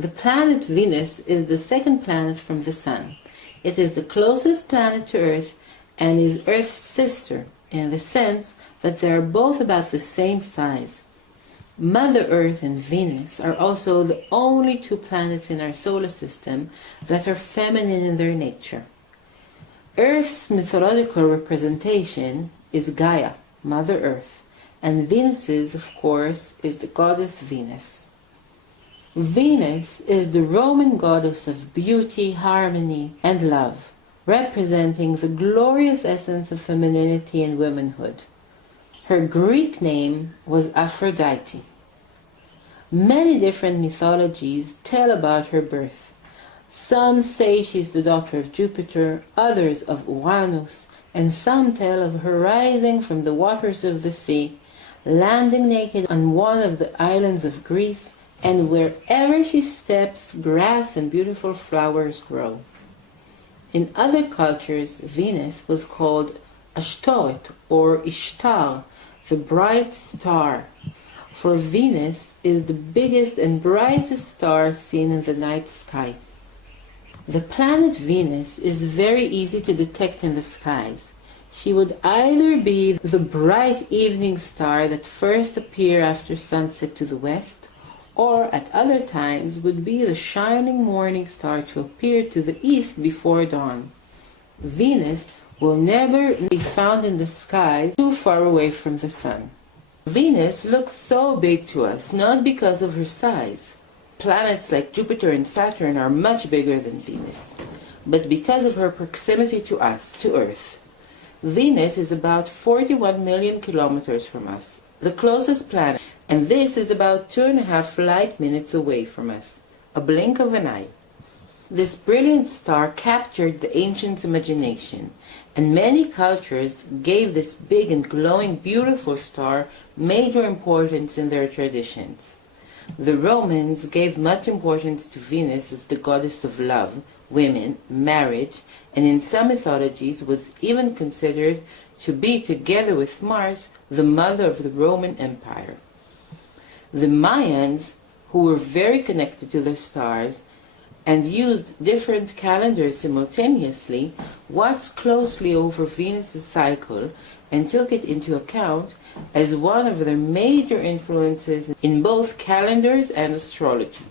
The planet Venus is the second planet from the Sun. It is the closest planet to Earth and is Earth's sister in the sense that they are both about the same size. Mother Earth and Venus are also the only two planets in our solar system that are feminine in their nature. Earth's mythological representation is Gaia, Mother Earth, and Venus's, of course, is the goddess Venus. Venus is the Roman goddess of beauty, harmony, and love, representing the glorious essence of femininity and womanhood. Her Greek name was Aphrodite. Many different mythologies tell about her birth. Some say she's the daughter of Jupiter, others of Uranus, and some tell of her rising from the waters of the sea, landing naked on one of the islands of Greece, and wherever she steps, grass and beautiful flowers grow. In other cultures, Venus was called Ashtoret or Ishtar, the bright star, for Venus is the biggest and brightest star seen in the night sky. The planet Venus is very easy to detect in the skies. She would either be the bright evening star that first appears after sunset to the west, or at other times would be the shining morning star to appear to the east before dawn. Venus will never be found in the skies too far away from the sun. Venus looks so big to us, not because of her size. Planets like Jupiter and Saturn are much bigger than Venus, but because of her proximity to us, to Earth. Venus is about 41 million kilometers from us, the closest planet, and this is about 2.5 light minutes away from us, a blink of an eye. This brilliant star captured the ancients' imagination, and many cultures gave this big and glowing beautiful star major importance in their traditions. The Romans gave much importance to Venus as the goddess of love, women, marriage, and in some mythologies was even considered to be, together with Mars, the mother of the Roman Empire. The Mayans, who were very connected to the stars and used different calendars simultaneously, watched closely over Venus's cycle and took it into account as one of their major influences in both calendars and astrology.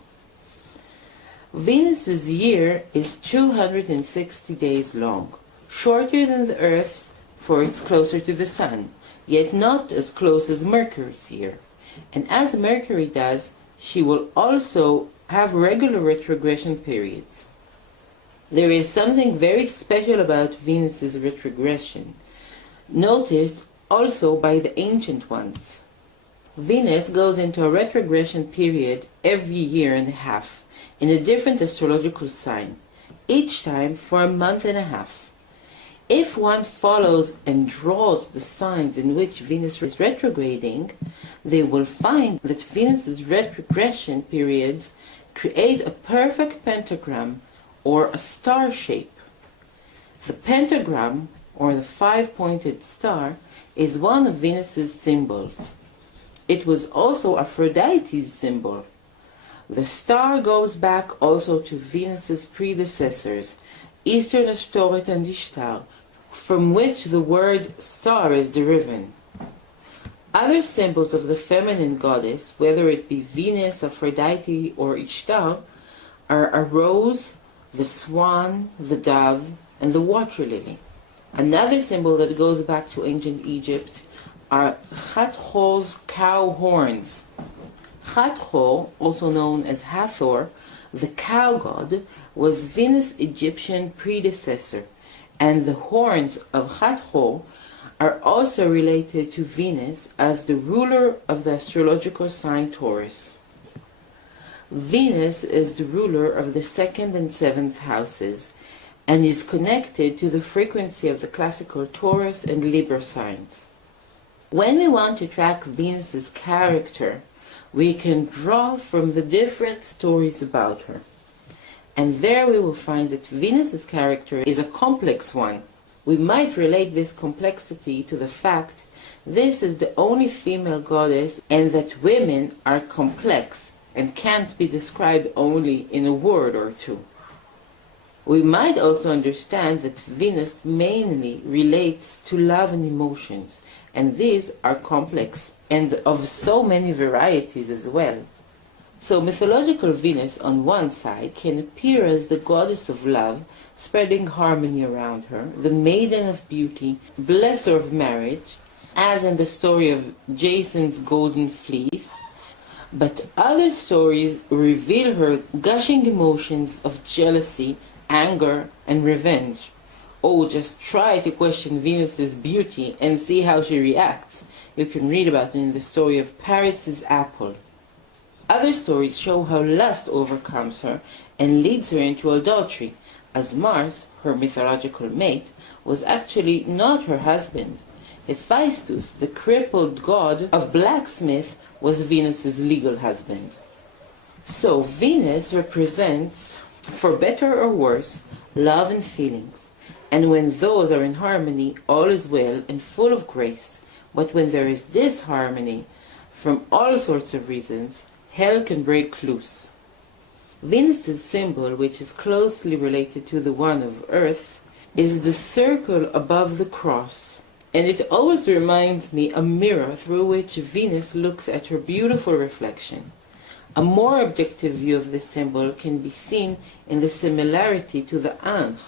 Venus's year is 260 days long, shorter than the Earth's, for it's closer to the Sun, yet not as close as Mercury's year. And as Mercury does, she will also have regular retrogression periods. There is something very special about Venus's retrogression, noticed also by the ancient ones. Venus goes into a retrogression period every year and a half in a different astrological sign, each time for a month and a half. If one follows and draws the signs in which Venus is retrograding, they will find that Venus's retrogression periods create a perfect pentagram or a star shape. The pentagram, or the five-pointed star, is one of Venus's symbols. It was also Aphrodite's symbol. The star goes back also to Venus's predecessors, Eastern Ashtoret and Ishtar, from which the word star is derived. Other symbols of the feminine goddess, whether it be Venus, Aphrodite, or Ishtar, are a rose, the swan, the dove, and the water lily. Another symbol that goes back to ancient Egypt are Hathor's cow horns. Hathor, also known as Hathor, the cow god, was Venus' Egyptian predecessor, and the horns of Hathor are also related to Venus as the ruler of the astrological sign Taurus. Venus is the ruler of the second and seventh houses, and is connected to the frequency of the classical Taurus and Libra signs. When we want to track Venus's character, we can draw from the different stories about her. And there we will find that Venus's character is a complex one. We might relate this complexity to the fact this is the only female goddess and that women are complex and can't be described only in a word or two. We might also understand that Venus mainly relates to love and emotions, and these are complex and of so many varieties as well. So mythological Venus on one side can appear as the goddess of love, spreading harmony around her, the maiden of beauty, blesser of marriage, as in the story of Jason's golden fleece. But other stories reveal her gushing emotions of jealousy, anger, and revenge. Oh, just try to question Venus's beauty and see how she reacts. You can read about it in the story of Paris's apple. Other stories show how lust overcomes her and leads her into adultery, as Mars, her mythological mate, was actually not her husband. Hephaestus, the crippled god of blacksmith, was Venus's legal husband. So Venus represents, for better or worse, love and feelings. And when those are in harmony, all is well and full of grace. But when there is disharmony, from all sorts of reasons, hell can break loose. Venus's symbol, which is closely related to the one of Earth's, is the circle above the cross. And it always reminds me a mirror through which Venus looks at her beautiful reflection. A more objective view of this symbol can be seen in the similarity to the Ankh,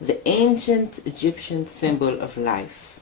the ancient Egyptian symbol of life.